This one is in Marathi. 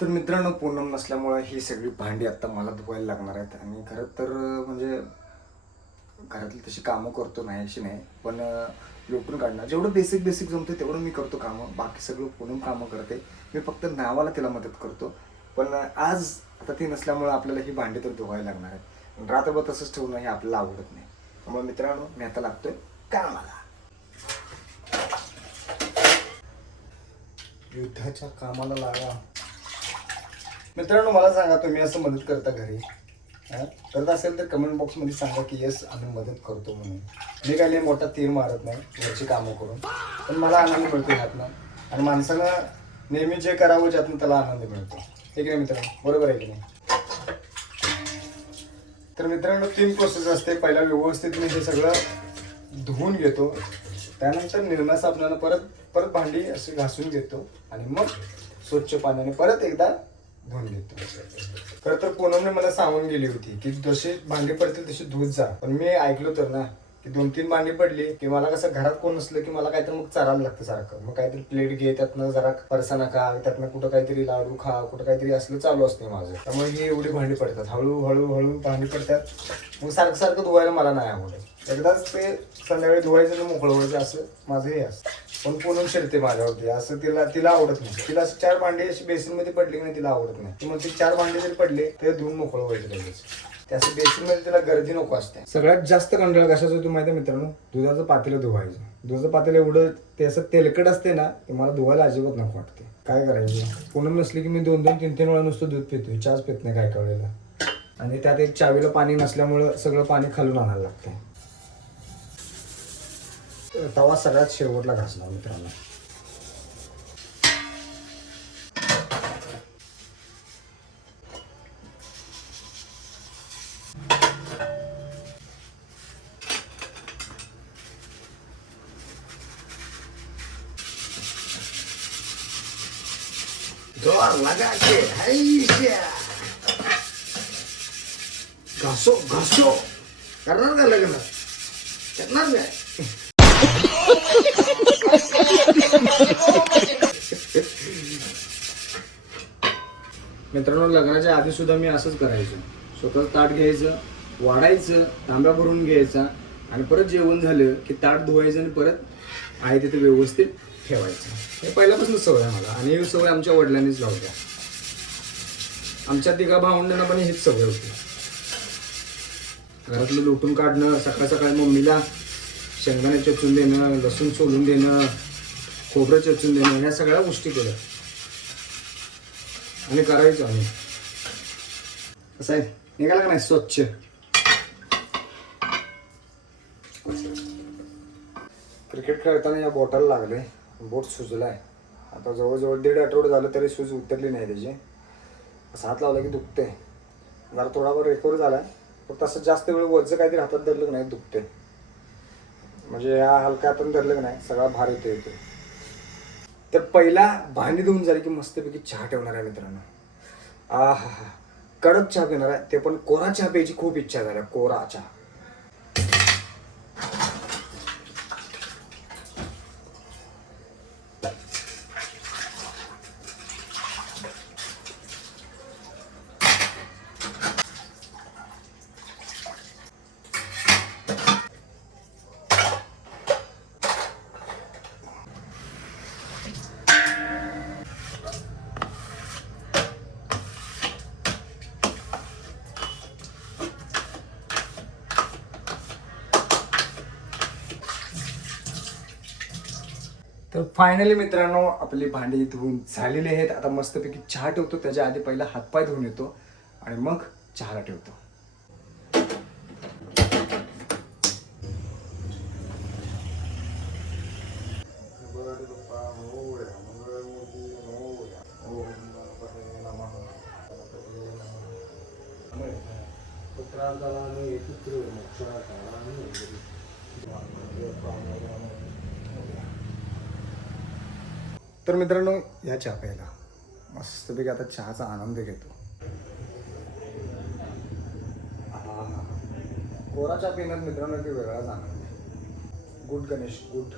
तर मित्रांनो, पूनम नसल्यामुळे ही सगळी भांडी आता मला धुवायला लागणार आहेत. आणि खरं तर म्हणजे घरातली तशी कामं करतो, नाही अशी नाही, पण लोटून काढणं जेवढं बेसिक बेसिक जमतं तेवढं मी करतो कामं. बाकी सगळं पूनम कामं करते, मी फक्त नावाला तिला मदत करतो. पण आज आता ती नसल्यामुळं आपल्याला ही भांडी तर धुवायला लागणार आहेत. रात्रभर तसंच ठेवणं हे आपल्याला आवडत नाही. त्यामुळे मित्रांनो, मी आता लागतोय कामाला. युद्धाच्या कामाला लागा. मित्रांनो, मला सांगा, तुम्ही असं मदत करता घरी? करत असेल तर कमेंट बॉक्समध्ये सांगा की येस, आम्ही मदत करतो म्हणून. मी काही मोठा तीर मारत नाही घरची कामं करून, पण मला आनंद मिळतो ह्यातनं. आणि माणसाला नेहमी जे करावं ज्यातनं त्याला आनंद मिळतो, ठीक आहे मित्रांनो, बरोबर आहे की नाही? तर मित्रांनो, 3 प्रोसेस असते. पहिला व्यवस्थित मी हे सगळं धुवून घेतो, त्यानंतर निरमा साबणानं परत भांडी अशी घासून घेतो, आणि मग स्वच्छ पाण्याने परत एकदा धुवून घेतो. खरं तर पूनमने मला सांगून गेली होती की जशी भांडी पडतील तशी धुत जा, पण मी ऐकलो तर ना की 2-3 भांडी पडली की मला कसं घरात कोण नसलं की मला काहीतरी मग चारायला लागतं सारखं. मग काहीतरी प्लेट घे, त्यातनं जरा फरसाणा खा, त्यातनं कुठं काहीतरी लाडू खा, कुठं काहीतरी असलं चालू असते माझं. त्यामुळे ही एवढी भांडी पडतात, हळूहळू भांडी पडतात. मग सारखं धुवायला मला नाही आवडत. एकदाच ते संध्याकाळी धुवायचं आणि मोकळं व्हायचं, असं माझं हे असतं. पण पूनम शिरते माझ्यावरती, असं तिला आवडत नाही. तिला असं 4 भांडी अशी बेसिनमध्ये पडली की नाही तिला आवडत नाही. ती म्हणते 4 भांडी जरी पडले तरी धुवून मोकळं व्हायचं लगेच. ते असं बेसिनमध्ये तिला गर्दी नको असते. सगळ्यात जास्त कंटाळा कशाचं होतो माहिती आहे मित्रांनो? दुधाचं पातेलं धुवायचं. दुधाचं पातेलं एवढं ते असं तेलकट असते ना, ते मला धुवायला अजिबात नको वाटते. काय करायचं? पूनम नसली की मी 2-2, 3-3 वेळा नुसतं दूध पितोय, चहाच पित नाही काय वेळेला. आणि त्यात एक चावीला पाणी नसल्यामुळं सगळं पाणी खालून आणायला लागतंय. तवा सगळ्यात शेवटला घासला मित्रांनो. जोर लगा के हैशा घासो करणार का लग्न? करणार काय? मित्रांनो, लग्नाच्या आधी सुद्धा मी असंच करायचो. स्वतःच ताट घ्यायचं, वाढायचं, तांब्या भरून घ्यायचा, आणि परत जेवण झालं की ताट धुवायचं आणि परत आहे तिथे व्यवस्थित ठेवायचं. हे पहिल्यापासून सवय आहे मला, आणि ही सवय आमच्या वडिलांनीच लावली. आमच्या 3 भावंडांना पण हीच सवय होती. घरातलं लुटून काढणं, सकाळी मम्मीला शेंगदाणे चेचून देणं, लसूण सोलून देणं, खोबरं चेचून देणं, ह्या सगळ्या गोष्टी केल्या आणि करायचो आम्ही. कसं आहे, निघाला का नाही स्वच्छ? क्रिकेट खेळताना या बोटाला लागले, बोट सुजलाय. आता जवळजवळ 1.5 आठवडे झालं तरी सूज उतरली नाही त्याची. असं हात लावला की दुखते. जरा थोडाफार रिकवर झालाय, फक्त असं जास्त वेळ वरचं काहीतरी हातात धरलं की नाही दुखते. म्हणजे ह्या हलक्या हातानं धरलं की नाही सगळा भार येतो. तर पहिला भांडी धुवून झाली की मस्तपैकी चहा ठेवणार आहे मित्रांनो. आहा, कडक चहा पिणार आहे, ते पण कोरा चहा प्यायची खूप इच्छा झाली. कोरा चहा. तर फायनली मित्रांनो, आपली भांडी धुवून झालेली आहेत. आता मस्तपैकी चहा ठेवतो. त्याच्या आधी पहिला हातपाय धुवून येतो आणि मग चहाला ठेवतो. तर मित्रांनो, या चहा प्यायला मस्तपैकी आता चहाचा आनंद घेतो. कोरा चहा पिण्यात मित्रांनो की वेगळाच आनंद आहे. Good Ganesh, good.